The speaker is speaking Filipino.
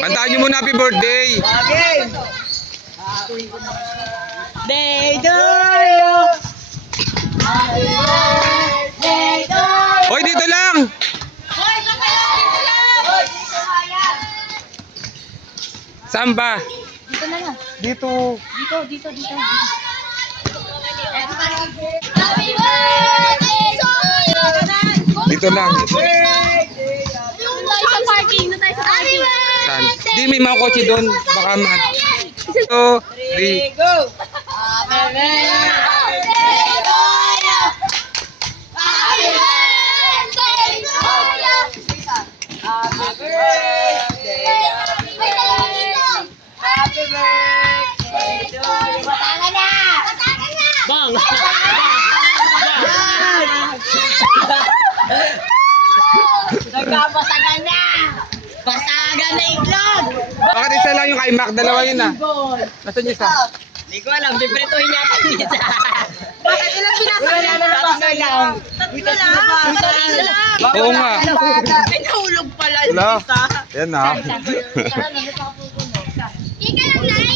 Kantaan nyo muna happy birthday. Day to you. Happy birthday to you. Hoy, dito lang. Hoy, dito lang. Hoy, dito yan. Saan ba? Dito na lang. Dito. Dito. Happy birthday to you. Dito lang. Doon tayo sa parking. Saan? Di may mga kotse doon. Baka man. 2, 3. Go. Happy birthday to you. Happy birthday to you. Happy birthday. Happy birthday to you. Batangan na. Bang. Nagbabasagan na. Basagan na itlog. Bakit isa lang yung kay Mac? Dalawa yun ah. Nasaan yung isa? Hindi ko alam, piprituhin niya ang isa. Bakit ilang pinasakit? Tatlo lang. Oo nga. Ay, nahulog pala yung Wala. isa. Yan ah. Ika lang, Nay.